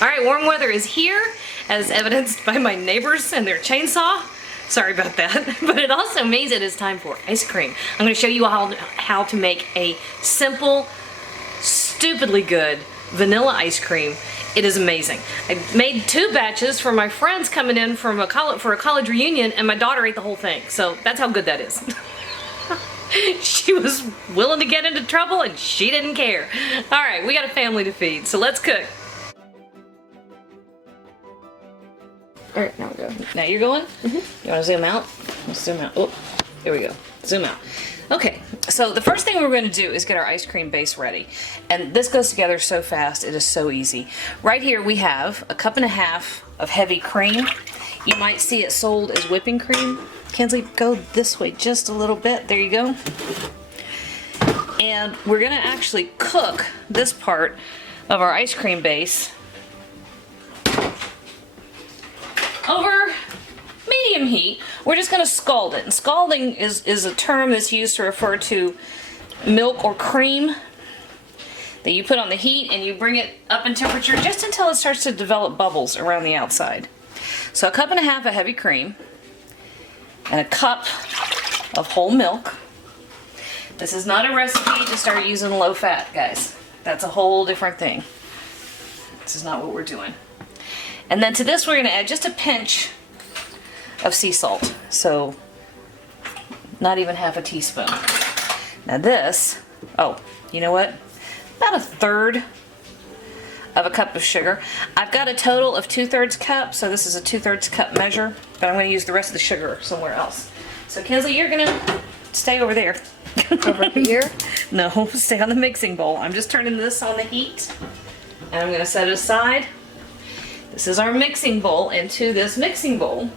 Alright, warm weather is here, as evidenced by my neighbors and their chainsaw. Sorry about that. But it also means it is time for ice cream. I'm going to show you how to make a simple, stupidly good vanilla ice cream. It is amazing. I made 2 batches for my friends coming in from for a college reunion, and my daughter ate the whole thing. So that's how good that is. She was willing to get into trouble, and she didn't care. Alright, we got a family to feed, so let's cook. Alright, now go. Now you're going? Mm-hmm. You want to zoom out? Let's zoom out. Oh, there we go. Zoom out. Okay, so the first thing we're going to do is get our ice cream base ready. And this goes together so fast, it is so easy. Right here we have a 1.5 cups of heavy cream. You might see it sold as whipping cream. Kinsley, go this way just a little bit. There you go. And we're going to actually cook this part of our ice cream base over medium heat. We're just going to scald it. And scalding is a term that's used to refer to milk or cream that you put on the heat and you bring it up in temperature just until it starts to develop bubbles around the outside. So 1.5 cups of heavy cream and 1 cup of whole milk. This is not a recipe to start using low fat, guys. That's a whole different thing. This is not what we're doing. And then to this we're going to add just a pinch of sea salt. So not even half a teaspoon. Now this, oh, you know what? About 1/3 of a cup of sugar. I've got a total of 2/3 cup, so this is a 2/3 cup measure, but I'm going to use the rest of the sugar somewhere else. So Kinsley, you're going to stay over there. Over here? No, stay on the mixing bowl. I'm just turning this on the heat, and I'm going to set it aside. This is our mixing bowl. Into this mixing bowl,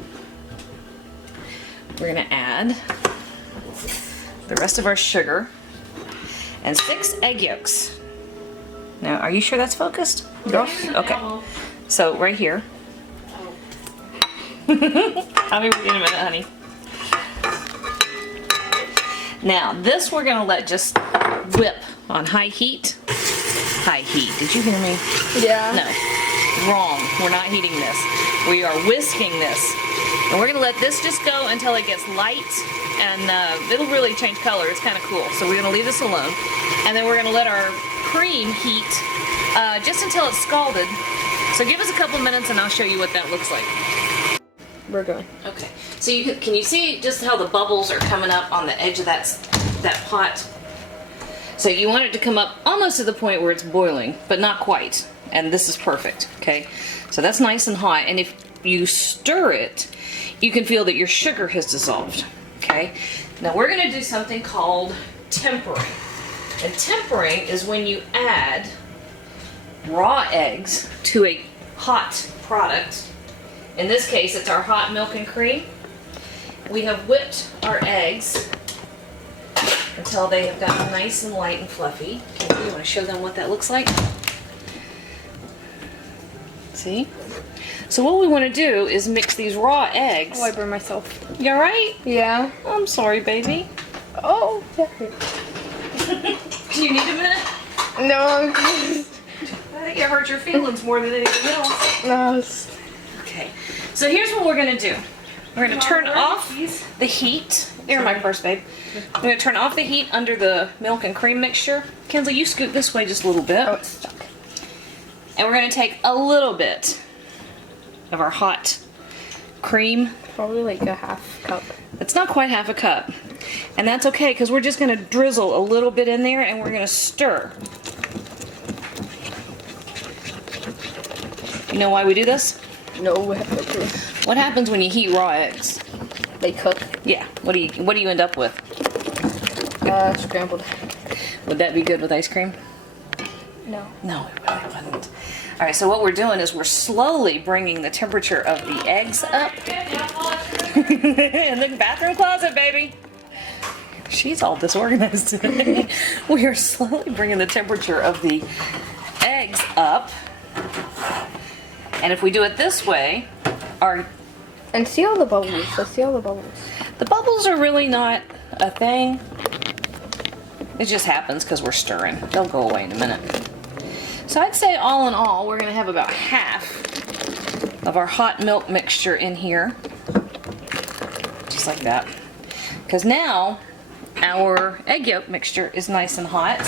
we're going to add the rest of our sugar and 6 egg yolks. Now, are you sure that's focused? Yes. Okay. So, right here. I'll be with you in a minute, honey. Now, this we're going to let just whip on high heat. High heat. Did you hear me? Yeah. No. Wrong. We're not heating this. We are whisking this. And we're going to let this just go until it gets light, and it'll really change color. It's kind of cool. So we're going to leave this alone. And then we're going to let our cream heat just until it's scalded. So give us a couple minutes and I'll show you what that looks like. We're going. Okay. So can you see just how the bubbles are coming up on the edge of that pot? So you want it to come up almost to the point where it's boiling, but not quite. And this is perfect, okay? So that's nice and hot, and if you stir it, you can feel that your sugar has dissolved, okay? Now we're gonna do something called tempering. And tempering is when you add raw eggs to a hot product. In this case, it's our hot milk and cream. We have whipped our eggs until they have gotten nice and light and fluffy. Okay, you wanna show them what that looks like? See? So what we want to do is mix these raw eggs. Oh, I burned myself. You alright? Yeah. I'm sorry, baby. Oh, that hurt. Do you need a minute? No. I think it hurt your feelings more than anything else. No. Okay. So here's what we're going to do. We're going to turn off the heat. Here, my purse, babe. I'm going to turn off the heat under the milk and cream mixture. Kinsley, you scoot this way just a little bit. Oh, it's stuck. And we're going to take a little bit of our hot cream. Probably like a 1/2 cup. It's not quite 1/2 cup. And that's okay, because we're just going to drizzle a little bit in there and we're going to stir. You know why we do this? No, we have no clue. What happens when you heat raw eggs? They cook. Yeah. What do you end up with? Scrambled. Would that be good with ice cream? No. No, it really wouldn't. All right, so what we're doing is we're slowly bringing the temperature of the eggs up. In the bathroom closet, baby. She's all disorganized today. We are slowly bringing the temperature of the eggs up. And if we do it this way, And see all the bubbles. Let's see all the bubbles. the bubbles are really not a thing. It just happens because we're stirring. They'll go away in a minute. So I'd say all in all, we're gonna have about half of our hot milk mixture in here. Just like that. Because now our egg yolk mixture is nice and hot.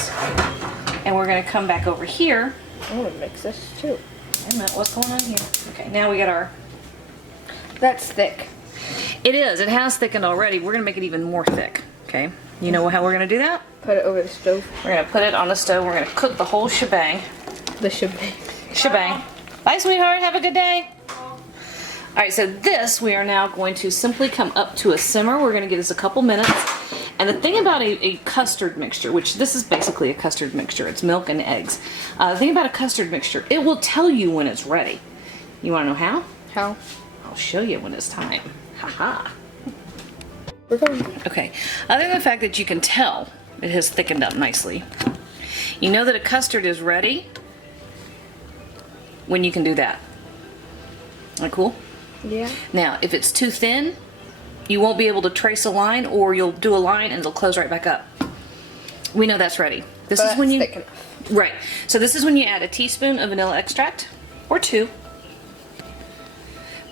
And we're gonna come back over here. I'm gonna mix this too. Wait a minute, what's going on here? Okay, now we got our... That's thick. It is, it has thickened already. We're gonna make it even more thick, okay? You know how we're gonna do that? Put it over the stove. We're gonna put it on the stove. We're gonna cook the whole shebang. The shebang. Shebang. Bye, sweetheart. Have a good day. Alright, so this we are now going to simply come up to a simmer. We're going to give this a couple minutes. And the thing about a custard mixture, which this is basically a custard mixture, it's milk and eggs. The thing about a custard mixture, it will tell you when it's ready. You want to know how? How? I'll show you when it's time. Haha. We're going. Okay, other than the fact that you can tell it has thickened up nicely, you know that a custard is ready when you can do that. Isn't that cool? Yeah. Now, if it's too thin, you won't be able to trace a line, or you'll do a line and it'll close right back up. We know that's ready. This is when you... thick enough. Right. So this is when you add a teaspoon of vanilla extract, or 2.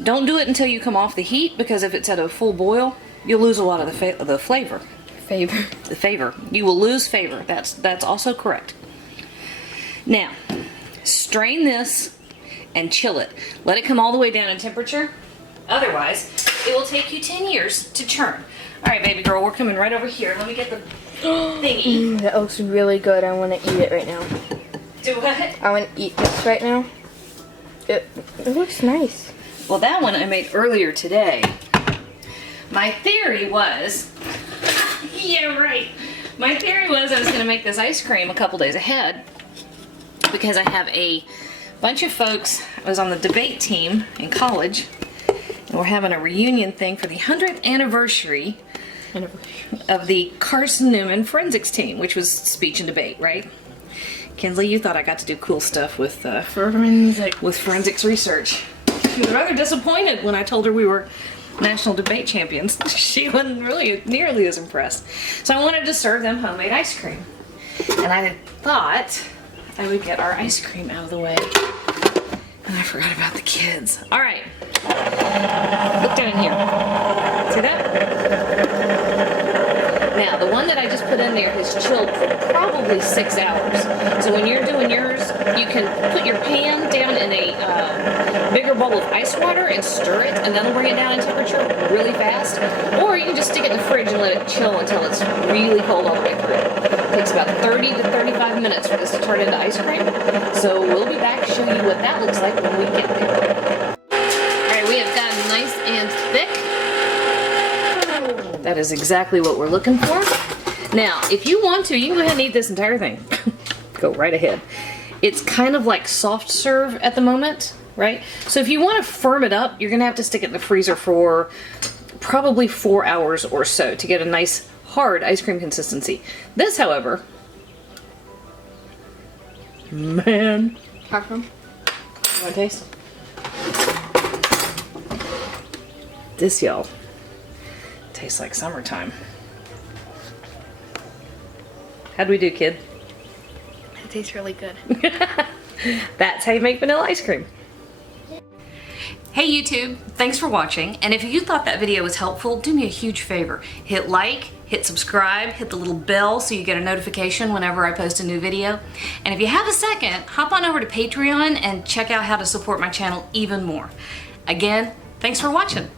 Don't do it until you come off the heat, because if it's at a full boil, you'll lose a lot of the flavor. Favor. The favor. You will lose favor. That's also correct. Now, strain this and chill it. Let it come all the way down in temperature. Otherwise, it will take you 10 years to churn. All right, baby girl, we're coming right over here. Let me get the thingy. That looks really good. I want to eat it right now. Do what? I want to eat this right now. It looks nice. Well, that one I made earlier today. My theory was, yeah, right. My theory was I was going to make this ice cream a couple days ahead, because I have a bunch of folks. I was on the debate team in college, and we're having a reunion thing for the 100th anniversary of the Carson Newman forensics team, which was speech and debate, right? Kinsley, you thought I got to do cool stuff with forensics research. She was rather disappointed when I told her we were national debate champions. She wasn't really nearly as impressed. So I wanted to serve them homemade ice cream. And I thought I would get our ice cream out of the way. And I forgot about the kids. All right. Look down here. See that? Now, the one that I just put in there has chilled for probably 6 hours. So when you're doing yours, you can put your pan down in a bigger bowl of ice water and stir it, and that'll bring it down in temperature really fast. Or you can just stick it in the fridge and let it chill until it's really cold all the way through. It takes about 30 to 35 minutes for this to turn into ice cream. So we'll be back to show you what that looks like when we get there. Alright, we have gotten nice and thick. That is exactly what we're looking for. Now, if you want to, you can go ahead and eat this entire thing. Go right ahead. It's kind of like soft serve at the moment, right? So if you want to firm it up, you're going to have to stick it in the freezer for probably 4 hours or so to get a nice hard ice cream consistency. This, however, man. How come? You want to taste? This, y'all, tastes like summertime. How'd we do, kid? It tastes really good. That's how you make vanilla ice cream. Hey YouTube, thanks for watching, and if you thought that video was helpful, do me a huge favor. Hit like, hit subscribe, hit the little bell so you get a notification whenever I post a new video. And if you have a second, hop on over to Patreon and check out how to support my channel even more. Again, thanks for watching.